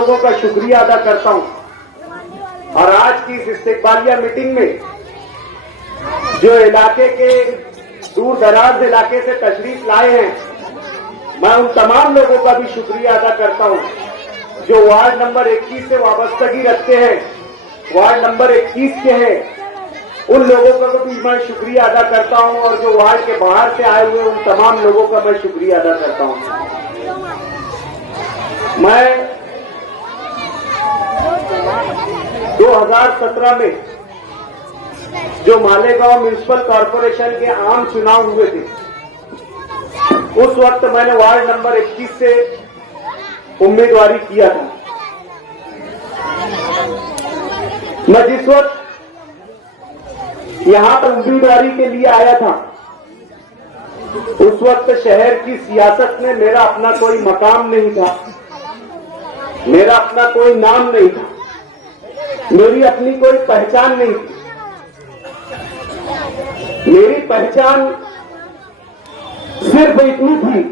लोगों का शुक्रिया अदा करता हूं। और आज की इस इस्तेकबालिया मीटिंग में जो इलाके के दूर दराज इलाके से तशरीफ लाए हैं, मैं उन तमाम लोगों का भी शुक्रिया अदा करता हूं जो वार्ड नंबर 21 से वाबस्तगी रखते हैं, वार्ड नंबर 21 के हैं, उन लोगों का भी मैं शुक्रिया अदा करता हूं। और जो वार्ड के बाहर से आए हुए उन तमाम लोगों का मैं शुक्रिया अदा करता हूं। मैं 2017 में जो मालेगांव म्युनिसिपल कॉर्पोरेशन के आम चुनाव हुए थे, उस वक्त मैंने वार्ड नंबर 21 से उम्मीदवारी किया था। मैं जिस वक्त यहां पर उम्मीदवारी के लिए आया था, उस वक्त शहर की सियासत में मेरा अपना कोई मकाम नहीं था, मेरा अपना कोई नाम नहीं था, मेरी अपनी कोई पहचान नहीं थी। मेरी पहचान सिर्फ इतनी थी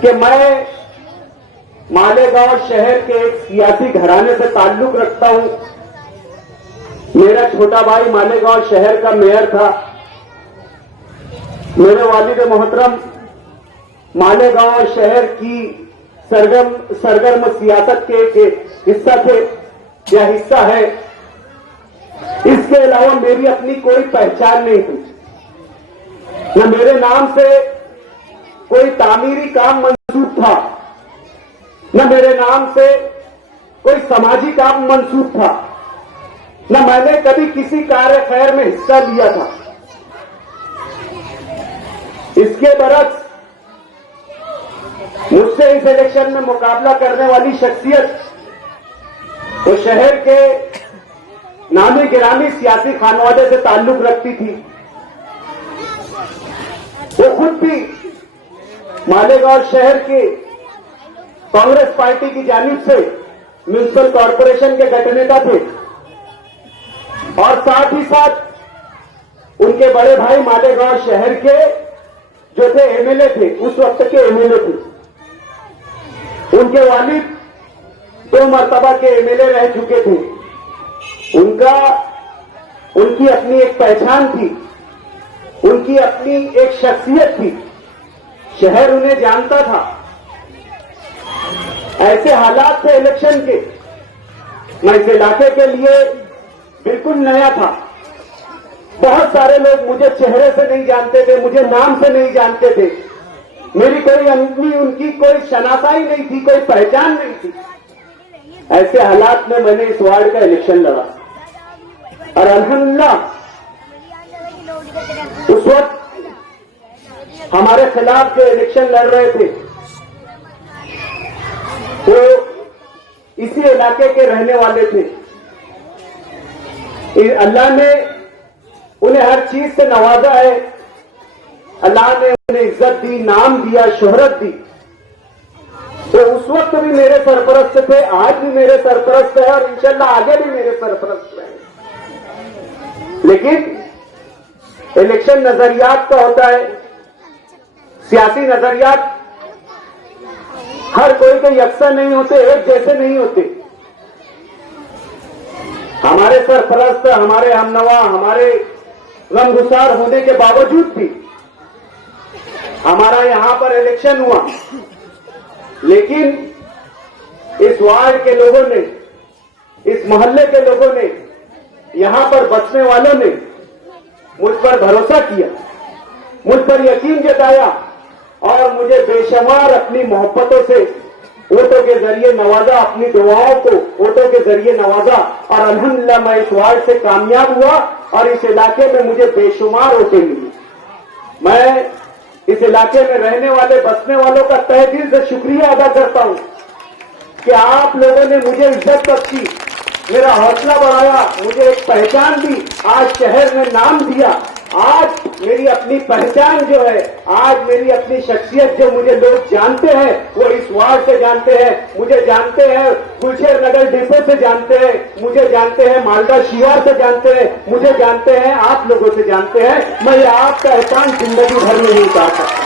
कि मैं मालेगांव शहर के एक सियासी घराने से ताल्लुक रखता हूं। मेरा छोटा भाई मालेगांव शहर का मेयर था। मेरे वालिद मोहतरम मालेगांव शहर की सरगर्म सियासत के हिस्सा थे या हिस्सा है। इसके अलावा मेरी अपनी कोई पहचान नहीं थी। न मेरे नाम से कोई तामीरी काम मंसूब था, न मेरे नाम से कोई समाजी काम मंसूब था, न मैंने कभी किसी कार्य खैर में हिस्सा लिया था। इसके बरक्स मुझसे इस इलेक्शन में मुकाबला करने वाली शख्सियत वो शहर के नामी गिरामी सियासी खानवादे से ताल्लुक रखती थी। वो खुद भी मालेगांव शहर के कांग्रेस पार्टी की जानिब से म्युनिसिपल कॉर्पोरेशन के गठनेता थे और साथ ही साथ उनके बड़े भाई मालेगांव शहर के जो थे एमएलए थे, उस वक्त के एमएलए थे। उनके वालिद 2 मर्तबा के एमएलए रह चुके थे। उनकी अपनी एक पहचान थी, उनकी अपनी एक शख्सियत थी। शहर उन्हें जानता था। ऐसे हालात थे इलेक्शन के, मैं इस इलाके के लिए बिल्कुल नया था। बहुत सारे लोग मुझे चेहरे से नहीं जानते थे, मुझे नाम से नहीं जानते थे। मेरी कोई उनकी कोई शनासाई नहीं थी, कोई पहचान नहीं थी। ऐसे हालात में मैंने इस वार्ड का इलेक्शन लड़ा और अल्हम्दुलिल्लाह उस वक्त हमारे खिलाफ जो इलेक्शन लड़ रहे थे वो इसी इलाके के रहने वाले थे। अल्लाह ने उन्हें हर चीज से नवाजा है। अल्लाह ने उन्हें इज्जत दी, नाम दिया, शोहरत दी। तो उस वक्त भी मेरे सरपरस्त थे, आज भी मेरे सरपरस्त है और इंशाल्लाह आगे भी मेरे सरपरस्त रहेंगे। लेकिन इलेक्शन नजरियात का होता है, सियासी नजरियात हर कोई के यकसा नहीं होते, एक जैसे नहीं होते। हमारे सरपरस्त, हमारे हमनवा, हमारे गमगुसार होने के बावजूद भी हमारा यहां पर इलेक्शन हुआ। लेकिन इस वार्ड के लोगों ने, इस मोहल्ले के लोगों ने, यहां पर बसने वालों ने मुझ पर भरोसा किया, मुझ पर यकीन जताया और मुझे बेशुमार अपनी मोहब्बतों से वोटों के जरिए नवाजा, अपनी दुआओं को वोटों के जरिए नवाजा और अल्हम्दुलिल्लाह मैं इस वार्ड से कामयाब हुआ और इस इलाके में मुझे बेशुमार वोटें मिली। मैं इस इलाके में रहने वाले, बसने वालों का तहे दिल से शुक्रिया अदा करता हूं कि आप लोगों ने मुझे इज्जत बख्शी, मेरा हौसला बढ़ाया, मुझे एक पहचान दी, आज शहर में नाम दिया। आज मेरी अपनी पहचान जो है, आज मेरी अपनी शख्सियत जो मुझे लोग जानते हैं वो इस वार्ड से जानते हैं। मुझे जानते हैं गुलशेर नगर डिपो से जानते हैं, मुझे जानते हैं मालदा शिवार से जानते हैं, मुझे जानते हैं आप लोगों से जानते हैं। मैं आपका एहसान जिंदगी भर में नहीं उतार सकता।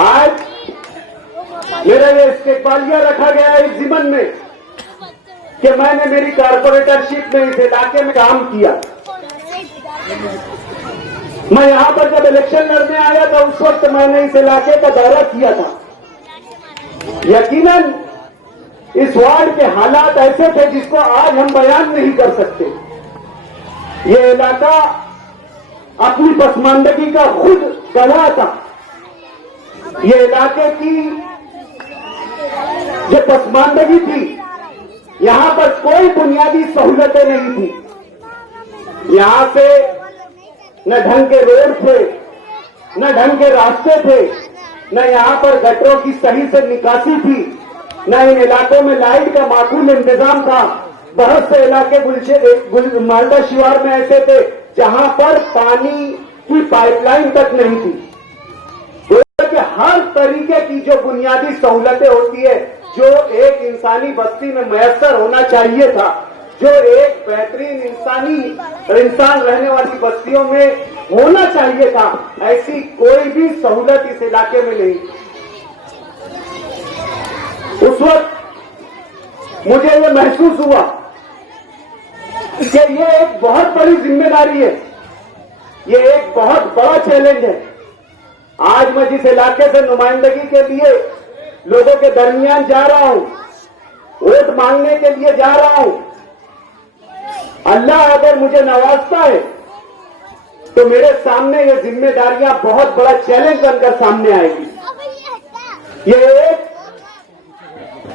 आज मेरा ये इस्तेकबालिया रखा गया है इस जीवन में कि मैंने मेरी कारपोरेटरशिप में इस इलाके में काम किया। मैं यहां पर जब इलेक्शन लड़ने आया था उस वक्त मैंने इस इलाके का दौरा किया था। यकीनन इस वार्ड के हालात ऐसे थे जिसको आज हम बयान नहीं कर सकते। ये इलाका अपनी पसमानदगी का खुद गवाह था। ये इलाके की जो पसमानदगी थी, यहां पर कोई बुनियादी सहूलतें नहीं थी। यहां से न ढंग के रोड थे, न ढंग के रास्ते थे, न यहां पर गटरों की सही से निकासी थी, न इन इलाकों में लाइट का माकूल इंतजाम था। बहुत से इलाके मालदा शिवार में ऐसे थे जहां पर पानी की पाइपलाइन तक नहीं थी। कि हर तरीके की जो बुनियादी सहूलतें होती है, जो एक इंसानी बस्ती में मैसर होना चाहिए था, जो एक बेहतरीन इंसान रहने वाली बस्तियों में होना चाहिए था, ऐसी कोई भी सहूलत इस इलाके में नहीं। उस वक्त मुझे ये महसूस हुआ कि ये एक बहुत बड़ी जिम्मेदारी है, ये एक बहुत बड़ा चैलेंज है। आज मैं जिस इलाके से नुमाइंदगी के लिए लोगों के दरमियान जा रहा हूं, वोट मांगने के लिए जा रहा हूं, अल्लाह अगर मुझे नवाजता है तो मेरे सामने ये जिम्मेदारियां बहुत बड़ा चैलेंज बनकर सामने आएगी। ये एक,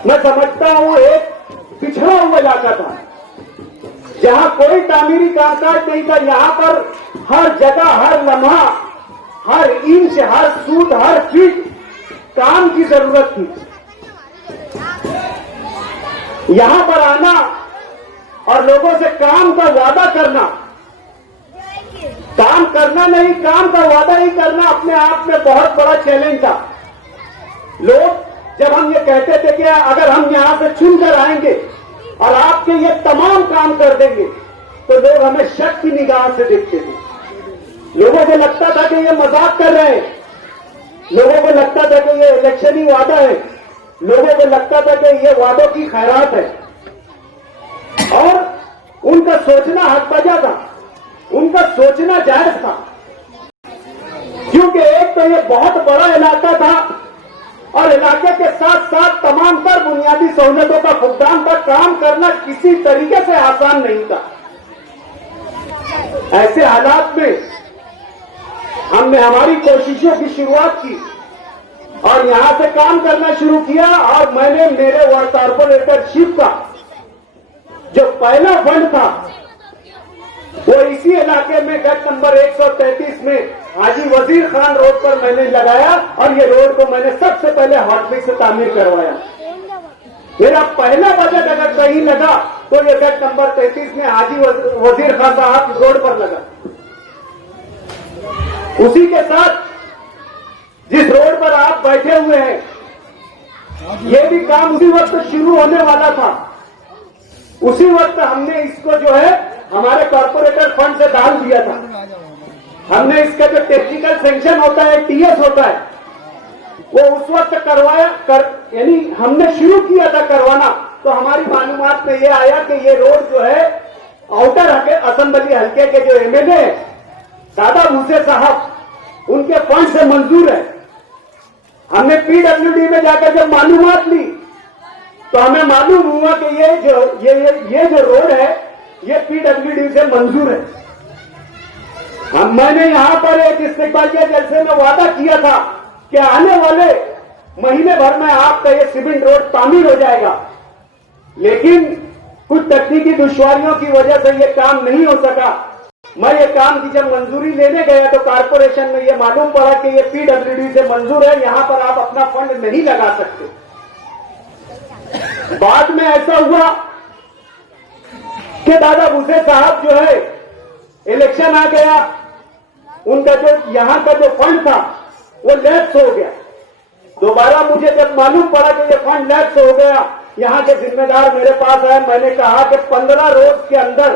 मैं समझता हूं, एक पिछड़ा हुआ इलाका था जहां कोई तामीरी कामकाज नहीं था। यहां पर हर जगह, हर लम्हा, हर इंच, हर फुट, हर फीट काम की जरूरत थी। यहां पर आना और लोगों से काम का वादा करना, काम करना नहीं, काम का वादा ही करना अपने आप में बहुत बड़ा चैलेंज था। लोग जब हम ये कहते थे कि अगर हम यहां से चुनकर आएंगे और आपके ये तमाम काम कर देंगे, तो लोग हमें शक की निगाह से देखते थे। लोगों को लगता था कि ये मजाक कर रहे हैं, लोगों को लगता था कि ये इलेक्शनी वादा है, लोगों को लगता था कि ये वादों की खैरात है। और उनका सोचना हकबजा था, उनका सोचना जायज था, क्योंकि एक तो ये बहुत बड़ा इलाका था और इलाके के साथ साथ तमाम तर बुनियादी सहूलतों का फुकदान था। काम करना किसी तरीके से आसान नहीं था। ऐसे हालात में हमने हमारी कोशिशों की शुरुआत की और यहां से काम करना शुरू किया। और मैंने मेरे वार्ड कारपोरेटरशिप का जो पहला फंड था वो इसी इलाके में गट नंबर 133 में हाजी वजीर खान रोड पर मैंने लगाया और ये रोड को मैंने सबसे पहले हॉटमिक्स से तामीर करवाया। मेरा पहला बजट अगर सही लगा तो ये गट नंबर 33 में हाजी वजीर खान साहब रोड पर लगा। उसी के साथ जिस रोड पर आप बैठे हुए हैं, ये भी काम उसी वक्त शुरू होने वाला था। उसी वक्त हमने इसको जो है हमारे कॉर्पोरेटर फंड से डाल दिया था। हमने इसका जो टेक्निकल सेंक्शन होता है, टीएस होता है, वो उस वक्त करवाया यानी हमने शुरू किया था करवाना। तो हमारी मालूमात में ये आया कि ये रोड जो है आउटर असेंबली हल्के के जो एमएलए दादा भूसे साहब, उनके फंड से मंजूर है। हमने पीडब्ल्यूडी में जाकर जब मालूमात ली तो हमें मालूम हुआ कि ये जो रोड है ये पीडब्ल्यूडी से मंजूर है। मैंने यहां पर एक इस्तेकबालिया जलसे में वादा किया था कि आने वाले महीने भर में आपका ये सीमेंट रोड तामीर हो जाएगा, लेकिन कुछ तकनीकी दुश्वारियों की वजह से ये काम नहीं हो सका। मैं ये काम की जब मंजूरी लेने गया तो कारपोरेशन में ये मालूम पड़ा कि ये पीडब्ल्यूडी से मंजूर है, यहां पर आप अपना फंड नहीं लगा सकते। बाद में ऐसा हुआ कि दादा भूसे साहब जो है, इलेक्शन आ गया, उनका जो यहां का जो फंड था वो लैप्स हो गया। दोबारा मुझे जब मालूम पड़ा कि ये फंड लैप्स हो गया, यहां के जिम्मेदार मेरे पास आए। मैंने कहा कि 15 रोज के अंदर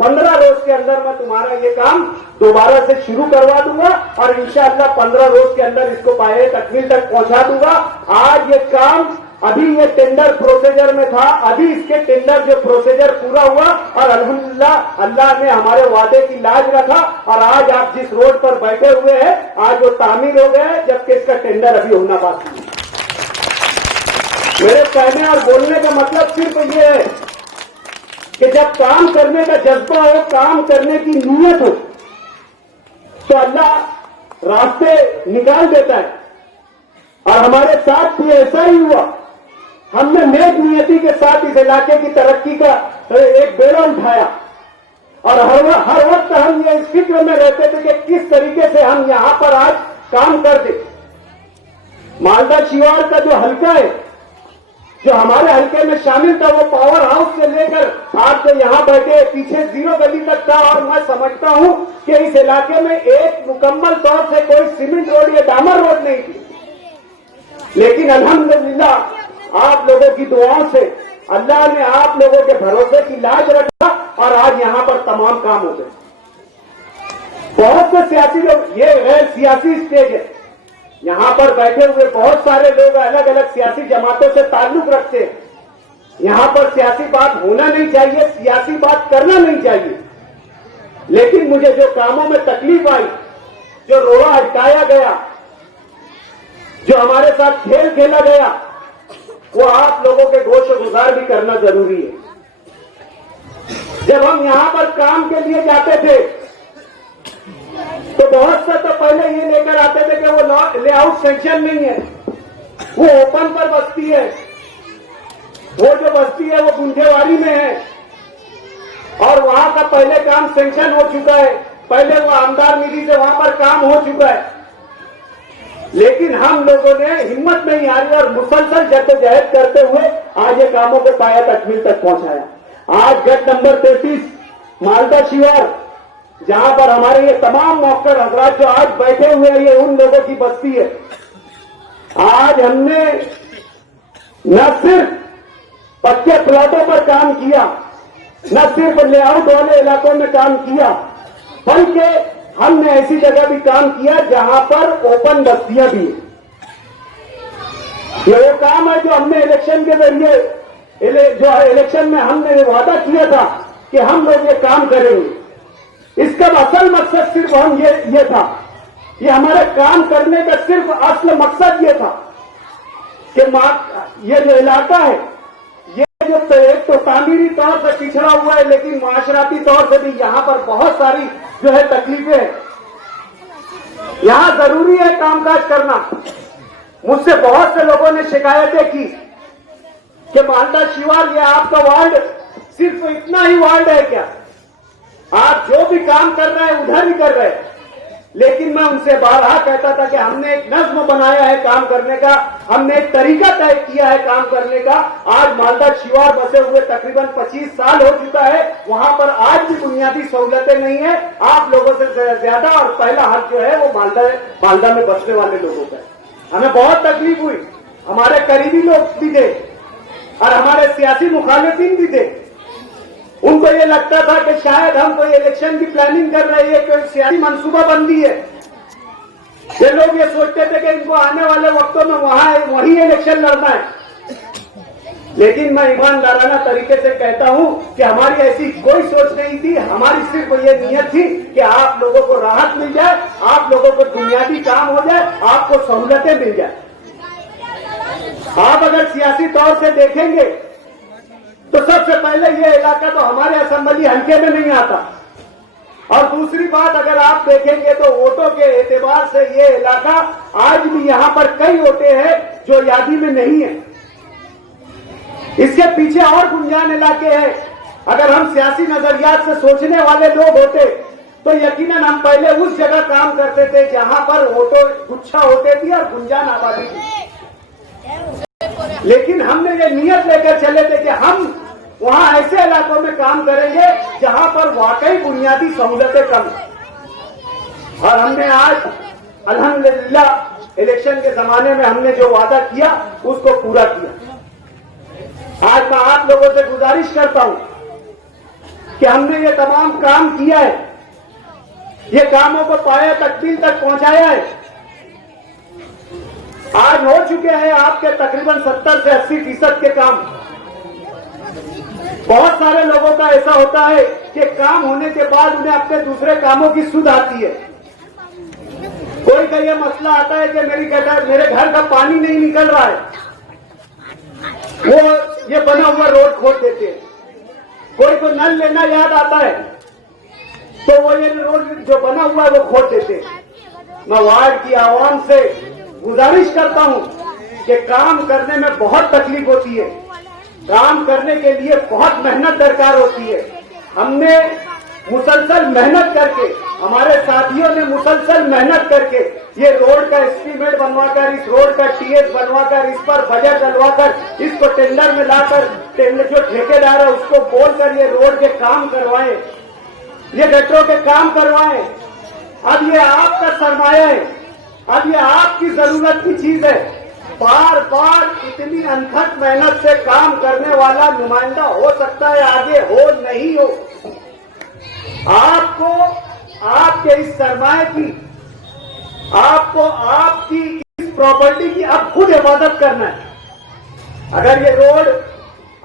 15 रोज के अंदर मैं तुम्हारा ये काम दोबारा से शुरू करवा दूंगा और इंशाअल्लाह 15 रोज के अंदर इसको पाए तकमील तक पहुंचा दूंगा। आज ये काम अभी ये टेंडर प्रोसीजर में था, अभी इसके टेंडर जो प्रोसीजर पूरा हुआ और अल्हम्दुलिल्लाह अल्लाह ने हमारे वादे की लाज रखा और आज आप जिस रोड पर बैठे हुए हैं आज वो तामीर हो गया है, जबकि इसका टेंडर अभी होना बाकी है। मेरे कहने और बोलने का मतलब सिर्फ ये है कि जब काम करने का जज्बा हो, काम करने की नीयत हो, तो अल्लाह रास्ते निकाल देता है। और हमारे साथ भी ऐसा ही हुआ। हमने नेक नियति के साथ इस इलाके की तरक्की का एक बेड़ा उठाया और हर वक्त हम ये इस फिक्र में रहते थे कि किस तरीके से हम यहां पर आज काम कर दे। मालदा शिवार का जो हल्का है, जो हमारे हल्के में शामिल था, वो पावर हाउस से लेकर आप जो यहां बैठे पीछे 0 गली तक था। और मैं समझता हूं कि इस इलाके में एक मुकम्मल तौर से कोई सीमेंट रोड या डामर रोड नहीं थी, लेकिन अल्हम्दुलिल्लाह आप लोगों की दुआओं से अल्लाह ने आप लोगों के भरोसे की लाज रखा और आज यहां पर तमाम काम हो गए। बहुत से सियासी लोग, ये गैर सियासी स्टेज है, यहां पर बैठे हुए बहुत सारे लोग अलग अलग सियासी जमातों से ताल्लुक रखते हैं। यहां पर सियासी बात होना नहीं चाहिए, सियासी बात करना नहीं चाहिए, लेकिन मुझे जो कामों में तकलीफ आई, जो रोड़ा हटाया गया, जो हमारे साथ खेल खेला गया, वो आप लोगों के गोश गुजार भी करना जरूरी है। जब हम यहां पर काम के लिए जाते थे तो बहुत से तो पहले ये लेकर आते थे कि वो लेआउट सेंक्शन नहीं है, वो ओपन पर बस्ती है, वो जो बस्ती है वो गुंजेवाड़ी में है और वहां का पहले काम सेंक्शन हो चुका है, पहले वो आमदार निधि से वहां पर काम हो चुका है। लेकिन हम लोगों ने हिम्मत नहीं हारी और मुसलसल जद्दोजहद करते हुए आज ये कामों को पाया तकमील तक पहुंचाया। आज गट नंबर 33 मालदा शिवार, जहां पर हमारे ये तमाम मौके हजरात जो आज बैठे हुए हैं, ये उन लोगों की बस्ती है। आज हमने न सिर्फ पक्के प्लॉटों पर काम किया, न सिर्फ लेआउट वाले इलाकों में काम किया, बल्कि हमने ऐसी जगह भी काम किया जहां पर ओपन बस्तियां भी है। ये वो काम है जो हमने इलेक्शन के जरिए, जो इलेक्शन में हमने वादा किया था कि हम लोग ये काम करेंगे। इसका असल मकसद सिर्फ हम ये था, ये हमारे काम करने का सिर्फ असल मकसद ये था कि ये जो इलाका है, ये जो एक तो तामीरी तौर से पिछड़ा हुआ है, लेकिन माशराती तौर से भी यहां पर बहुत सारी जो है तकलीफें हैं। यहां जरूरी है कामकाज करना। मुझसे बहुत से लोगों ने शिकायतें की कि मालदा शिवार, ये आपका वार्ड सिर्फ इतना ही वार्ड है क्या? आप जो भी काम कर रहे हैं उधर ही कर रहे हैं। लेकिन मैं उनसे बारहा कहता था कि हमने एक नज्म बनाया है काम करने का, हमने एक तरीका तय किया है काम करने का। आज मालदा शिवार बसे हुए तकरीबन 25 साल हो चुका है, वहां पर आज भी बुनियादी सहूलतें नहीं है। आप लोगों से ज्यादा और पहला हक जो है वो मालदा में बसने वाले लोगों का है। हमें बहुत तकलीफ हुई, हमारे करीबी लोग भी थे और हमारे सियासी मुखालिफिन भी थे। उनको ये लगता था कि शायद हम कोई इलेक्शन की प्लानिंग कर रहे हैं, कोई सियासी मंसूबाबंदी है। ये लोग ये सोचते थे कि इनको आने वाले वक्तों में वही इलेक्शन लड़ना है। लेकिन मैं ईमानदाराना तरीके से कहता हूं कि हमारी ऐसी कोई सोच नहीं थी। हमारी सिर्फ ये नीयत थी कि आप लोगों को राहत मिल जाए, आप लोगों को बुनियादी काम हो जाए, आपको सहूलतें मिल जाए। आप अगर सियासी तौर से देखेंगे तो सबसे पहले ये इलाका तो हमारे असेंबली हल्के में नहीं आता, और दूसरी बात अगर आप देखेंगे तो वोटों के एतबार से ये इलाका आज भी यहां पर कई वोटे हैं जो यादी में नहीं है। इसके पीछे और गुंजान इलाके हैं। अगर हम सियासी नजरियात से सोचने वाले लोग होते तो यकीनन हम पहले उस जगह काम करते थे जहां पर वोटों गुच्छा होते थी और गुंजान आबादी थी। लेकिन हमने ये नियत लेकर चले थे कि हम वहां ऐसे इलाकों में काम करेंगे जहां पर वाकई बुनियादी सहूलतें कम हैं। और हमने आज अल्हम्दुलिल्लाह इलेक्शन के जमाने में हमने जो वादा किया उसको पूरा किया। आज मैं आप लोगों से गुजारिश करता हूं कि हमने ये तमाम काम किया है, ये कामों को पाया तकमील तक पहुंचाया है। आज हो चुके हैं आपके तकरीबन 70 से 80% के काम। बहुत सारे लोगों का ऐसा होता है कि काम होने के बाद उन्हें अपने दूसरे कामों की सुध आती है। कोई का यह मसला आता है कि मेरे घर का पानी नहीं निकल रहा है, वो ये बना हुआ रोड खोद देते हैं। कोई को नल लेना याद आता है तो वो ये रोड जो बना हुआ है वो खोद देते हैं। मैं वार्ड की आवाम से गुजारिश करता हूं कि काम करने में बहुत तकलीफ होती है, काम करने के लिए बहुत मेहनत दरकार होती है। हमने मुसलसल मेहनत करके, हमारे साथियों ने मुसलसल मेहनत करके ये रोड का एस्टीमेट बनवाकर, इस रोड का टीएस बनवाकर, इस पर बजट डलवाकर, इसको टेंडर में लाकर जो ठेकेदार है उसको बोलकर ये रोड के काम करवाए, ये गटरों के काम करवाए। अब ये आपका सरमाया है, अब ये आपकी जरूरत की चीज है। बार बार इतनी अनथक मेहनत से काम करने वाला नुमाइंदा हो सकता है आगे हो नहीं हो। आपको आपके इस सरमाए की, आपको आपकी इस प्रॉपर्टी की अब खुद हिफाजत करना है। अगर ये रोड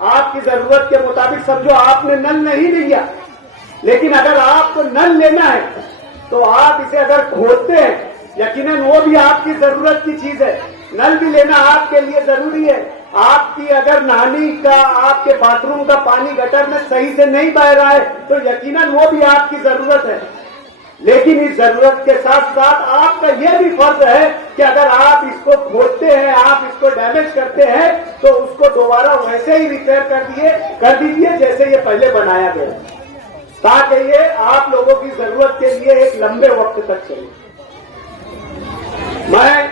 आपकी जरूरत के मुताबिक, समझो आपने नल नहीं लिया, लेकिन अगर आपको नल लेना है तो आप इसे अगर खोदते हैं, यकीनन वो भी आपकी जरूरत की चीज है। नल भी लेना आपके लिए जरूरी है। आपकी अगर नहाने का, आपके बाथरूम का पानी गटर में सही से नहीं बह रहा है तो यकीनन वो भी आपकी जरूरत है। लेकिन इस जरूरत के साथ साथ आपका यह भी फर्ज है कि अगर आप इसको खोदते हैं, आप इसको डैमेज करते हैं तो उसको दोबारा वैसे ही रिपेयर कर दीजिए जैसे ये पहले बनाया गया, ताकि ये आप लोगों की जरूरत के लिए एक लंबे वक्त तक चले। मैं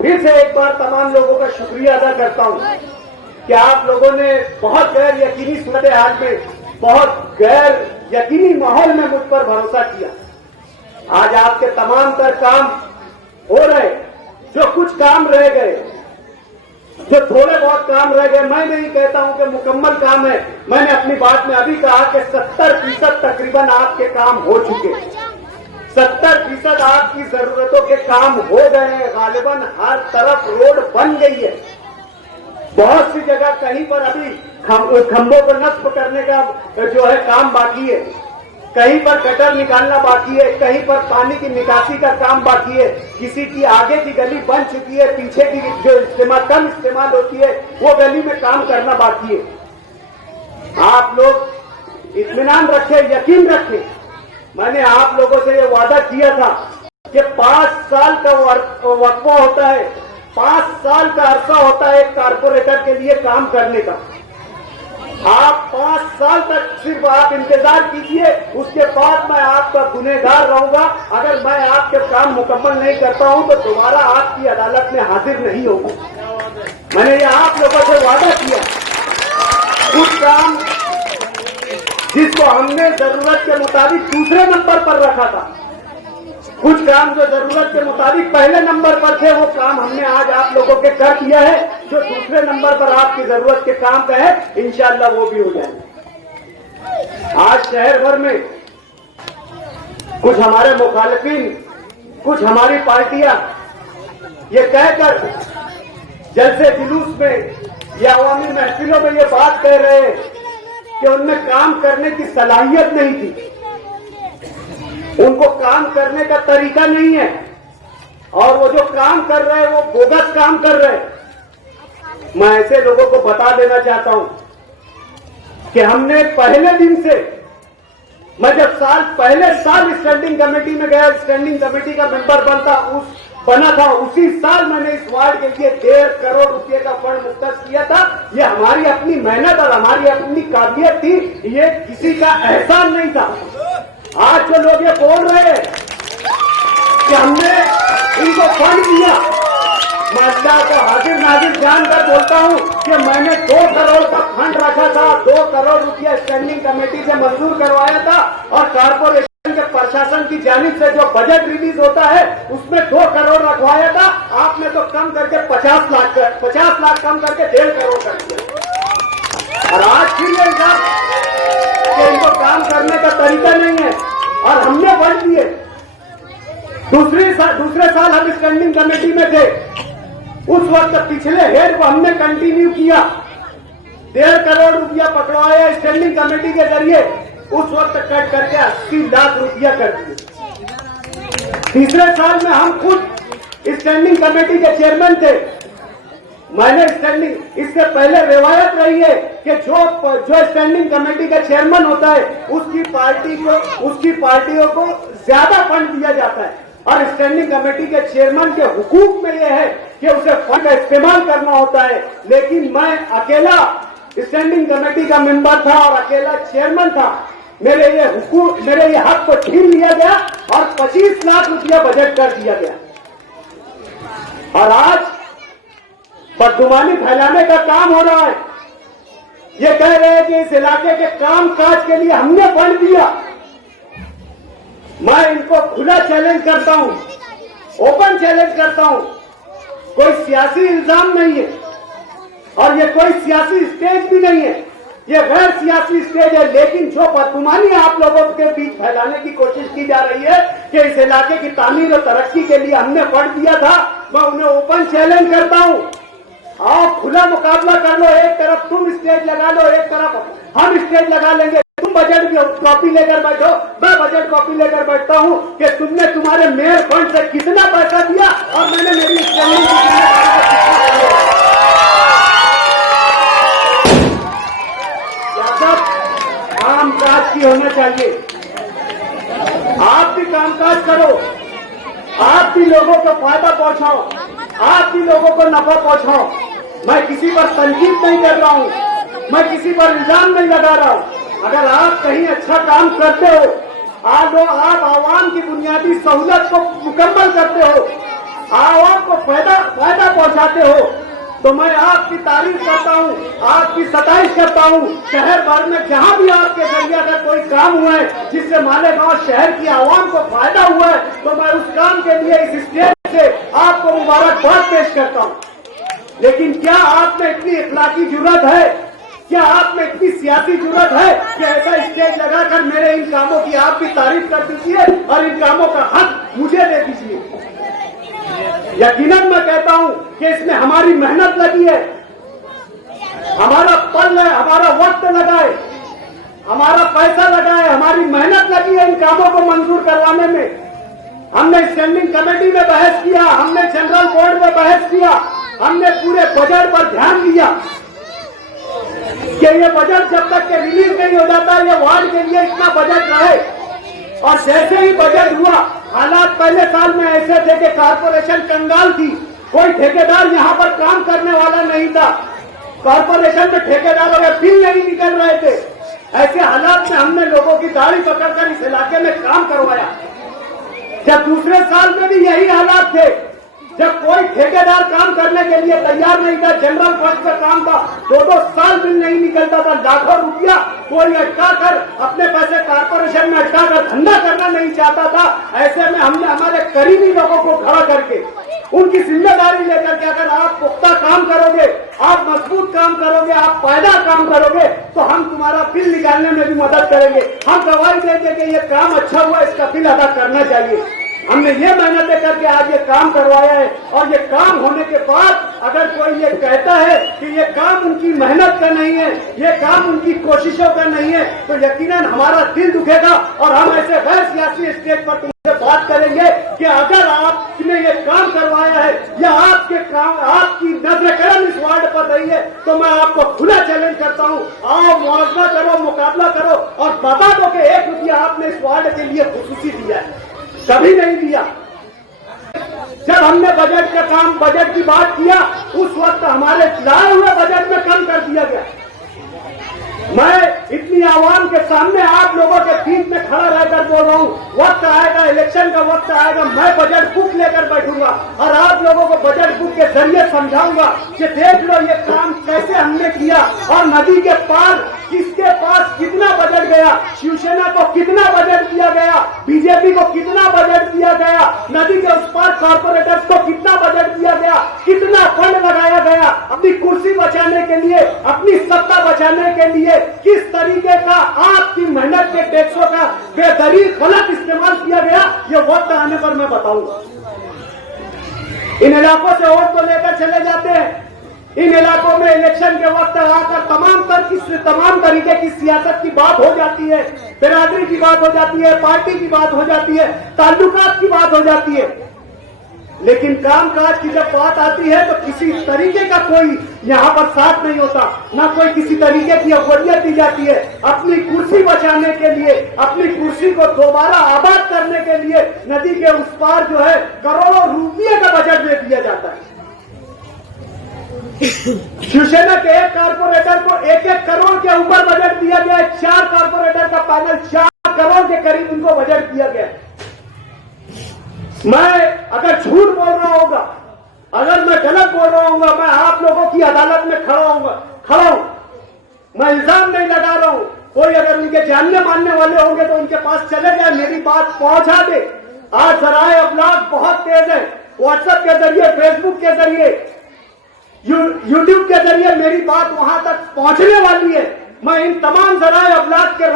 फिर से एक बार तमाम लोगों का शुक्रिया अदा करता हूं कि आप लोगों ने बहुत गैर यकीनी सूरत हाल में, बहुत गैर यकीनी माहौल में मुझ पर भरोसा किया। आज आपके तमाम तर काम हो रहे, जो कुछ काम रह गए, जो थोड़े बहुत काम रह गए, मैं नहीं कहता हूं कि मुकम्मल काम है। मैंने अपनी बात में अभी कहा कि 70% तकरीबन आपके काम हो चुके, 70% आपकी जरूरतों के काम हो गए हैं। गालिबन हर तरफ रोड बन गई है। बहुत सी जगह कहीं पर अभी खंभों को नस्ब करने का जो है काम बाकी है, कहीं पर गटर निकालना बाकी है, कहीं पर पानी की निकासी का काम बाकी है, किसी की आगे की गली बन चुकी है, पीछे की जो कम इस्तेमाल होती है वो गली में काम करना बाकी है। आप लोग इत्मीनान रखें, यकीन रखें, मैंने आप लोगों से ये वादा किया था कि 5 साल का वक्फा होता है, 5 साल का अरसा होता है एक कारपोरेटर के लिए काम करने का। आप 5 साल तक सिर्फ आप इंतजार कीजिए, उसके बाद मैं आपका गुनहगार रहूंगा। अगर मैं आपके काम मुकम्मल नहीं करता हूं तो दोबारा आपकी अदालत में हाजिर नहीं होगा। मैंने ये आप लोगों से वादा किया। कुछ काम जिसको हमने जरूरत के मुताबिक दूसरे नंबर पर रखा था, कुछ काम जो जरूरत के मुताबिक पहले नंबर पर थे, वो काम हमने आज आप लोगों के कर दिया है। जो दूसरे नंबर पर आपकी जरूरत के काम का है, इंशाअल्लाह वो भी हो जाएंगे। आज शहर भर में कुछ हमारे मुखालिफिन, कुछ हमारी पार्टियां ये कहकर जलसे जुलूस में या अवामी महफिलों में ये बात कह रहे हैं कि उनमें काम करने की सलाहियत नहीं थी, उनको काम करने का तरीका नहीं है, और वो जो काम कर रहे हैं वो बोगस काम कर रहे हैं। मैं ऐसे लोगों को बता देना चाहता हूं कि हमने पहले दिन से, मैं जब पहले साल स्टैंडिंग कमेटी में गया, स्टैंडिंग कमेटी का मेंबर बना था, उसी साल मैंने इस वार्ड के लिए 1.5 करोड़ रुपए का फंड मुख्तस किया था। ये हमारी अपनी मेहनत और हमारी अपनी काबिलियत थी, ये किसी का एहसान नहीं था। आज जो लोग ये बोल रहे हैं कि हमने इनको फंड दिया, मैं अल्लाह को हाजिर नाजिर जानकर बोलता हूं कि मैंने 2 करोड़ का फंड रखा था, 2 करोड़ रुपया स्टैंडिंग कमेटी से मंजूर करवाया था, और कारपोरेशन के प्रशासन की जानिब से जो बजट रिलीज होता है उसमें 2 करोड़ रखवाया था। आपने तो कम करके 50 लाख कम करके 1.5 करोड़ कर दिया। और आज फिर ये इनको काम काम करने का तरीका नहीं है और हमने फंड दिए। दूसरे साल हम स्टैंडिंग कमेटी में थे, उस वक्त पिछले हेड को हमने कंटिन्यू किया, 1.5 करोड़ रुपया पकड़वाया स्टैंडिंग कमेटी के जरिए, उस वक्त कट करके 80 लाख रुपया कर दिए। तीसरे साल में हम खुद स्टैंडिंग कमेटी के चेयरमैन थे, मैंने स्टैंडिंग, इससे पहले रिवायत रही है कि जो स्टैंडिंग कमेटी का चेयरमैन होता है उसकी पार्टियों को ज्यादा फंड दिया जाता है और स्टैंडिंग कमेटी के चेयरमैन के हुकूक में यह है कि उसे फंड का इस्तेमाल करना होता है। लेकिन मैं अकेला स्टैंडिंग कमेटी का मेंबर था और अकेला चेयरमैन था, मेरे ये हक को छीन लिया गया और 25 लाख रुपया बजट कर दिया गया। और आज बदगुमानी फैलाने का काम हो रहा है। ये कह रहे हैं कि इस इलाके के काम काज के लिए हमने फंड दिया। मैं इनको खुला चैलेंज करता हूं, ओपन चैलेंज करता हूं, कोई सियासी इल्जाम नहीं है और ये कोई सियासी स्टेज भी नहीं है, ये गैर सियासी स्टेज है। लेकिन जो बदगुमानी आप लोगों के बीच फैलाने की कोशिश की जा रही है कि इस इलाके की तामीर और तरक्की के लिए हमने फंड दिया था, मैं उन्हें ओपन चैलेंज करता हूं। आप खुला मुकाबला कर लो, एक तरफ तुम स्टेज लगा लो, एक तरफ हम स्टेज लगा लेंगे। तुम बजट कॉपी लेकर बैठो, मैं बजट कॉपी लेकर बैठता हूं कि तुमने तुम्हारे मेयर फंड से कितना पैसा दिया और मैंने मेरी स्टैंडिंग कामकाज की होना चाहिए। आप भी कामकाज करो, आप भी लोगों को फायदा पहुंचाओ, आप भी लोगों को नफा पहुंचाओ। मैं किसी पर तनकीद नहीं कर रहा हूं, मैं किसी पर इल्जाम नहीं लगा रहा हूं। अगर आप कहीं अच्छा काम करते हो, आप आवाम की बुनियादी सहूलत को मुकम्मल करते हो, आवाम को फायदा पहुंचाते हो, तो मैं आपकी तारीफ करता हूं, आपकी सताइश करता हूं। शहर भर में जहां भी आपके जरिए अगर कोई काम हुआ है जिससे मालेगांव शहर की आवाम को फायदा हुआ है, तो मैं उस काम के लिए इस स्टेज से आपको मुबारकबाद पेश करता हूं। लेकिन क्या आप में इतनी इखलाकी जुर्रत है, क्या आप में इतनी सियासी जुर्रत है कि ऐसा स्टेज लगाकर मेरे इन कामों की आप भी तारीफ कर दीजिए और इन कामों का हक मुझे दे दीजिए? यकीनन मैं कहता हूं कि इसमें हमारी मेहनत लगी है, हमारा पल है, हमारा वक्त लगा है, हमारा पैसा लगा है, हमारी मेहनत लगी है इन कामों को मंजूर करवाने में। हमने स्टैंडिंग कमेटी में बहस किया, हमने जनरल बोर्ड में बहस किया, हमने पूरे बजट पर ध्यान दिया कि ये बजट जब तक के रिलीज नहीं हो जाता, ये वार्ड के लिए इतना बजट रहे। और जैसे ही बजट हुआ, हालात पहले साल में ऐसे थे कि कारपोरेशन कंगाल थी, कोई ठेकेदार यहाँ पर काम करने वाला नहीं था, कारपोरेशन में ठेकेदारों के बिल नहीं निकल रहे थे। ऐसे हालात में हमने लोगों की दाढ़ी पकड़कर इस इलाके में काम करवाया। जब दूसरे साल में भी यही हालात थे, जब कोई ठेकेदार काम करने के लिए तैयार नहीं था, जनरल फंड का काम था, 2-2 साल बिल नहीं निकलता था, लाखों रुपया कोई अटका कर अपने पैसे कारपोरेशन में अटका कर धंधा करना नहीं चाहता था। ऐसे में हमने हमारे करीबी लोगों को खड़ा करके उनकी जिम्मेदारी लेकर के, अगर आप पुख्ता काम करोगे, आप मजबूत काम करोगे, आप पायदार काम करोगे, तो हम तुम्हारा बिल निकालने में भी मदद करेंगे। हम गवाही देंगे कि ये काम अच्छा हुआ, इसका बिल अदा करना चाहिए। हमने ये मेहनतें करके आज ये काम करवाया है और ये काम होने के बाद अगर कोई ये कहता है कि ये काम उनकी मेहनत का नहीं है, ये काम उनकी कोशिशों का नहीं है, तो यकीनन हमारा दिल दुखेगा और हम ऐसे गैर सियासी स्टेज पर तुमसे बात करेंगे कि अगर आपने ये काम करवाया है या आपकी नजर करम इस वार्ड पर रही है, तो मैं आपको खुला चैलेंज करता हूँ, आओ मुआवजा करो, मुकाबला करो और बता दो कि 1 रुपया आपने इस वार्ड के लिए खुसूसी दिया है। कभी नहीं दिया। जब हमने बजट की बात किया, उस वक्त हमारे लाए हुए बजट में कम कर दिया गया। मैं इतनी आवाम के सामने आप लोगों के बीच में खड़ा रहकर बोल रहा हूँ, वक्त आएगा, इलेक्शन का वक्त आएगा, मैं बजट बुक लेकर बैठूंगा और आप लोगों को बजट बुक के जरिए समझाऊंगा कि देख लो ये काम कैसे हमने किया और नदी के पार किसके पास कितना बजट गया, शिवसेना को कितना बजट दिया गया, बीजेपी को कितना बजट दिया गया, नदी के उस पार कारपोरेटर्स को कितना बजट दिया गया, कितना फंड लगाया गया, अपनी कुर्सी बचा बचाने के लिए, अपनी सत्ता बचाने के लिए किस तरीके का आपकी मेहनत के टैक्सों का बेदरीन गलत इस्तेमाल किया गया, ये वक्त आने पर मैं बताऊंगा। इन इलाकों से वोट तो लेकर चले जाते हैं, इन इलाकों में इलेक्शन के वक्त आकर तमाम तरीके की सियासत की बात हो जाती है, बिरादरी की बात हो जाती है, पार्टी की बात हो जाती है, ताल्लुकात की बात हो जाती है, लेकिन कामकाज की जब बात आती है तो किसी तरीके का कोई यहाँ पर साथ नहीं होता, ना कोई किसी तरीके की अवलियत दी जाती है। अपनी कुर्सी बचाने के लिए, अपनी कुर्सी को दोबारा आबाद करने के लिए नदी के उस पार जो है करोड़ों रुपये का बजट दे दिया जाता है। शिवसेना के एक कारपोरेटर को 1-1 करोड़ के ऊपर बजट दिया गया है। 4 कारपोरेटर का पैनल 4 करोड़ के करीब उनको बजट दिया गया है। मैं अगर झूठ बोल रहा होगा, अगर मैं गलत बोल रहा हूँ, मैं आप लोगों की अदालत में खड़ा हूं। मैं इल्जाम नहीं लगा रहा हूं। कोई अगर उनके जानने मानने वाले होंगे तो उनके पास चले जाए, मेरी बात पहुंचा दे। आज जराए अबलाग बहुत तेज है, व्हाट्सएप के जरिए, फेसबुक के जरिए, यूट्यूब के जरिए मेरी बात वहां तक पहुंचने वाली है। मैं इन तमाम जराए अबलाग के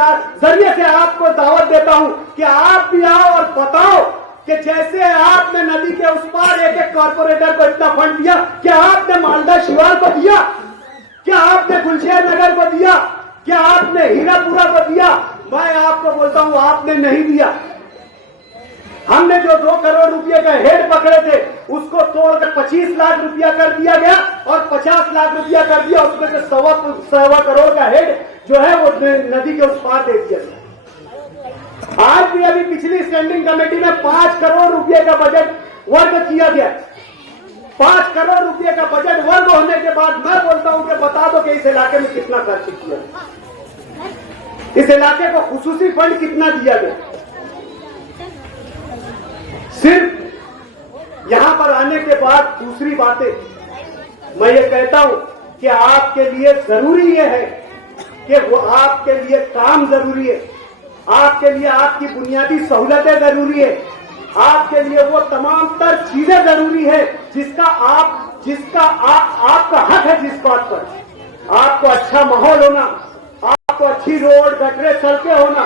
जरिए से आपको दावत देता हूं कि आप भी आओ और बताओ कि जैसे आपने नदी के उस पार 1-1 कारपोरेटर को इतना फंड दिया, क्या आपने मालदा शिवार को दिया? क्या आपने गुलशेर नगर को दिया? क्या आपने हीरापुरा को दिया? मैं आपको बोलता हूं, आपने नहीं दिया। हमने जो 2 करोड़ रुपए का हेड पकड़े थे उसको तोड़कर 25 लाख रुपया कर दिया गया और 50 लाख रुपया कर दिया। उसमें से 1.25 करोड़ का हेड जो है वो नदी के उस पार दे दिया गया। आज भी अभी पिछली स्टैंडिंग कमेटी में 5 करोड़ रुपए का बजट वर्ग किया गया। 5 करोड़ रुपए का बजट वर्ग होने के बाद मैं बोलता हूं कि बता दो कि इस इलाके में कितना खर्च किया, इस इलाके को खुसूसी फंड कितना दिया गया। सिर्फ यहां पर आने के बाद दूसरी बातें मैं ये कहता हूं कि आपके लिए जरूरी ये है कि वो आपके लिए काम जरूरी है, आपके लिए आपकी बुनियादी सहूलतें जरूरी है, आपके लिए वो तमाम तर चीजें जरूरी है जिसका आपका हक है। जिस बात पर आपको अच्छा माहौल होना, आपको अच्छी रोड, गटरे, सड़कें होना,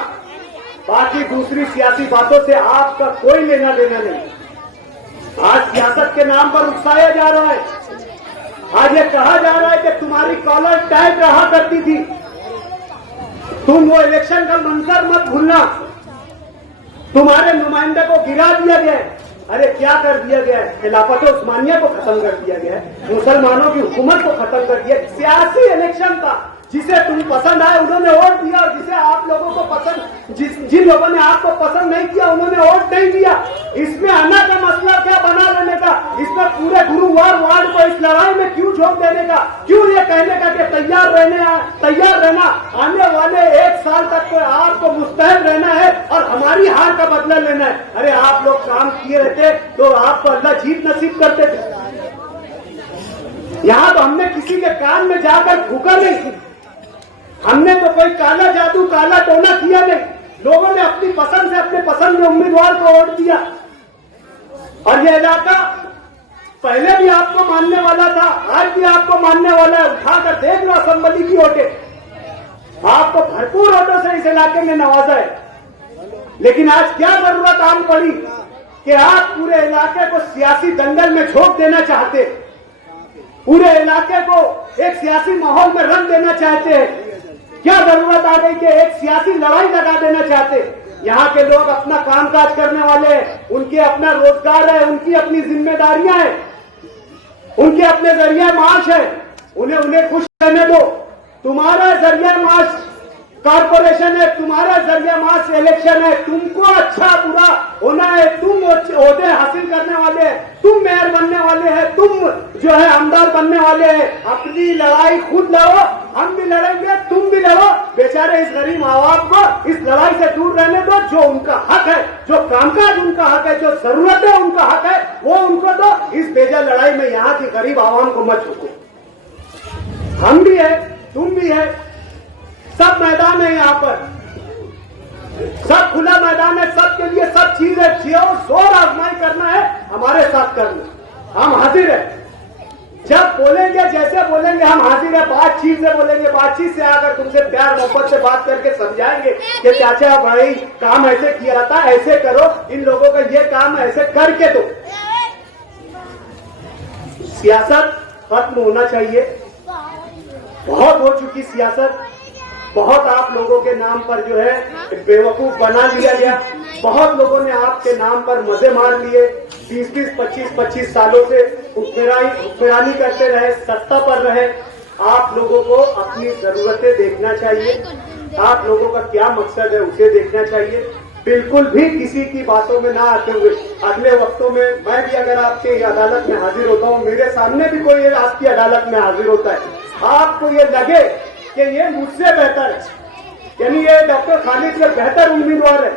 बाकी दूसरी सियासी बातों से आपका कोई लेना देना नहीं। आज सियासत के नाम पर उकसाया जा रहा है, आज ये कहा जा रहा है कि तुम्हारी कॉलर टाइट रहा करती थी, तुम वो इलेक्शन का मंजर मत भूलना, तुम्हारे नुमाइंदे को गिरा दिया गया है। अरे क्या कर दिया गया है? खिलाफत उस्मानिया को खत्म कर दिया गया है, मुसलमानों की हुकूमत को खत्म कर दिया। सियासी इलेक्शन था, जिसे तुम पसंद आए उन्होंने वोट दिया और जिसे आप लोगों को पसंद, जिन लोगों ने आपको पसंद नहीं किया उन्होंने वोट नहीं दिया। इसमें आना का मसला क्या बना लेने का? इसमें पूरे गुरुवार वार्ड को इस लड़ाई में क्यों झोंक देने का? क्यों ये कहने का कि तैयार रहना, आने वाले 1 साल तक को आपको मुस्तैद रहना है और हमारी हार का बदला लेना है। अरे आप लोग काम किए रहते तो आपको अल्लाह जीत नसीब करते थे। यहां तो हमने किसी के कान में जाकर फूका नहीं, हमने तो कोई काला जादू, काला टोना किया नहीं। लोगों ने अपनी पसंद से अपने पसंद के उम्मीदवार को वोट दिया और यह इलाका पहले भी आपको मानने वाला था, आज भी आपको मानने वाला है। उठाकर देख लो असेंबली की वोटें, आपको भरपूर वोटों से इस इलाके में नवाजा है। लेकिन आज क्या जरूरत आम पड़ी कि आप पूरे इलाके को सियासी दंगल में झोंक देना चाहते, पूरे इलाके को एक सियासी माहौल में रंग देना चाहते हैं। क्या जरूरत आ गई कि एक सियासी लड़ाई लगा देना चाहते? यहाँ के लोग अपना कामकाज करने वाले हैं, उनके अपना रोजगार है, उनकी अपनी जिम्मेदारियां हैं, उनके अपने जरिया माश है, उन्हें खुश रहने दो। तुम्हारा जरिया माश कारपोरेशन है, तुम्हारा जरिया मास इलेक्शन है, तुमको अच्छा बुरा होना है, तुम ओहदे हासिल करने वाले हैं, तुम मेयर बनने वाले हैं, तुम जो है आमदार बनने वाले हैं। अपनी लड़ाई खुद लड़ो, हम भी लड़ेंगे, तुम भी लड़ो। बेचारे इस गरीब आवाम को इस लड़ाई से दूर रहने दो। जो उनका हक है, जो कामकाज उनका हक है, जो जरूरत है उनका हक है, वो उनको दो। इस बेजा लड़ाई में यहाँ की गरीब आवाम को मत झुको। हम भी है, तुम भी है, सब मैदान है यहाँ पर, सब खुला मैदान है, सबके लिए सब चीज है। जोर आजमाई करना है हमारे साथ करना, हम हाजिर है। जब बोलेंगे जैसे बोलेंगे हम हाजिर है, बातचीत से बोलेंगे, बातचीत से आकर तुमसे प्यार मोहब्बत से बात करके समझाएंगे कि चाचा भाई काम ऐसे किया जाता, ऐसे करो, इन लोगों का ये काम ऐसे करके दो। सियासत खत्म होना चाहिए, बहुत हो चुकी सियासत, बहुत आप लोगों के नाम पर जो है बेवकूफ बना लिया गया, बहुत लोगों ने आपके नाम पर मजे मार लिए, 20-20, 25-25 सालों से उपफिरानी करते रहे, सत्ता पर रहे। आप लोगों को अपनी जरूरतें देखना चाहिए, आप लोगों का क्या मकसद है उसे देखना चाहिए, बिल्कुल भी किसी की बातों में ना आते हुए। अगले वक्तों में मैं भी अगर आपके अदालत में हाजिर होता हूँ, मेरे सामने भी कोई आपकी अदालत में हाजिर होता है, आपको ये लगे कि ये मुझसे बेहतर है, यानी ये डॉक्टर खालिद से बेहतर उम्मीदवार है,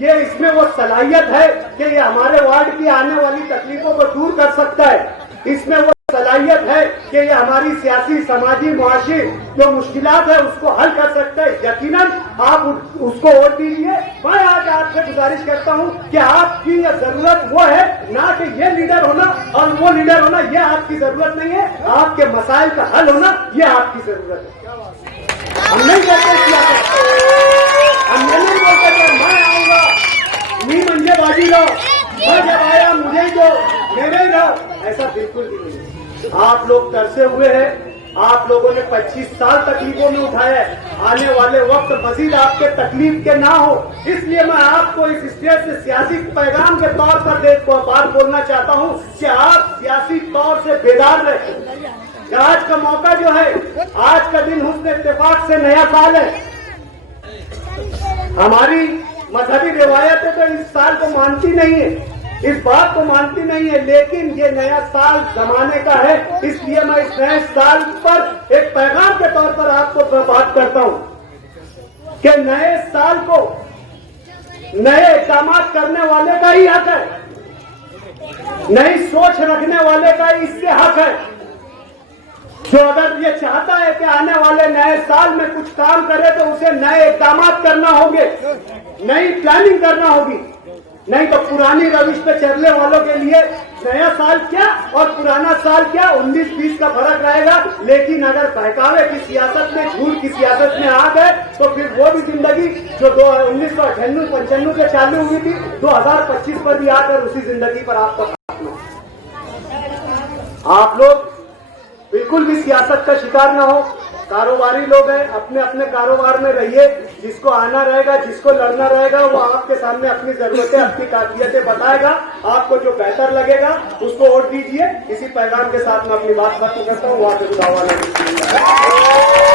ये इसमें वो सलाहियत है कि ये हमारे वार्ड की आने वाली तकलीफों को दूर कर सकता है, इसमें वो सलाहियत है कि ये हमारी सियासी समाजी मुआशी जो मुश्किलात है उसको हल कर सकता है, यकीनन आप उसको वोट दीजिए। मैं आज आपसे गुजारिश करता हूं कि आपकी ये जरूरत वो है ना कि ये लीडर होना और वो लीडर होना, ये आपकी जरूरत नहीं है, आपके मसाइल का हल होना ये आपकी जरूरत है। हम नहीं करते सियासत, हम नहीं बोलते कि मैं आऊंगा मी मंजे बाजी लो, मैं जब आया मुझे ही दो, मेरे ही रहो, ऐसा बिल्कुल भी नहीं। आप लोग तरसे हुए हैं, आप लोगों ने 25 साल तकलीफों में उठाया है, आने वाले वक्त मजीद आपके तकलीफ के ना हो, इसलिए मैं आपको इस स्टेज से सियासी पैगाम के तौर पर बात बोलना चाहता हूं कि आप सियासी तौर से बेदार रहे। आज का मौका जो है, आज का दिन हुस्न इत्तेफाक से नया साल है, हमारी मजहबी रिवायतें तो इस साल को मानती नहीं है, इस बात को मानती नहीं है, लेकिन ये नया साल जमाने का है, इसलिए मैं इस नए साल पर एक पैगाम के तौर पर आपको बात करता हूं कि नए साल को नए इक़दाम करने वाले का ही हक है, नई सोच रखने वाले का ही इससे हक है, जो अगर ये चाहता है कि आने वाले नए साल में कुछ काम करे तो उसे नए इक़दाम करना होंगे, नई प्लानिंग करना होगी, नहीं तो पुरानी रविश पे चलने वालों के लिए नया साल क्या और पुराना साल क्या, 19-20 का फर्क रहेगा। लेकिन अगर बहकावे की सियासत में, झूठ की सियासत में आ गए तो फिर वो भी जिंदगी जो 1998-95 से चालू हुई थी, 2025 पर भी आकर उसी जिंदगी पर आपको आप लोग बिल्कुल भी सियासत का शिकार न हो, कारोबारी लोग हैं, अपने अपने कारोबार में रहिए, जिसको आना रहेगा, जिसको लड़ना रहेगा, वो आपके सामने अपनी जरूरतें, अपनी काबिलियतें बताएगा, आपको जो बेहतर लगेगा उसको वोट दीजिए। इसी पैगाम के साथ मैं अपनी बात खत्म करता हूँ।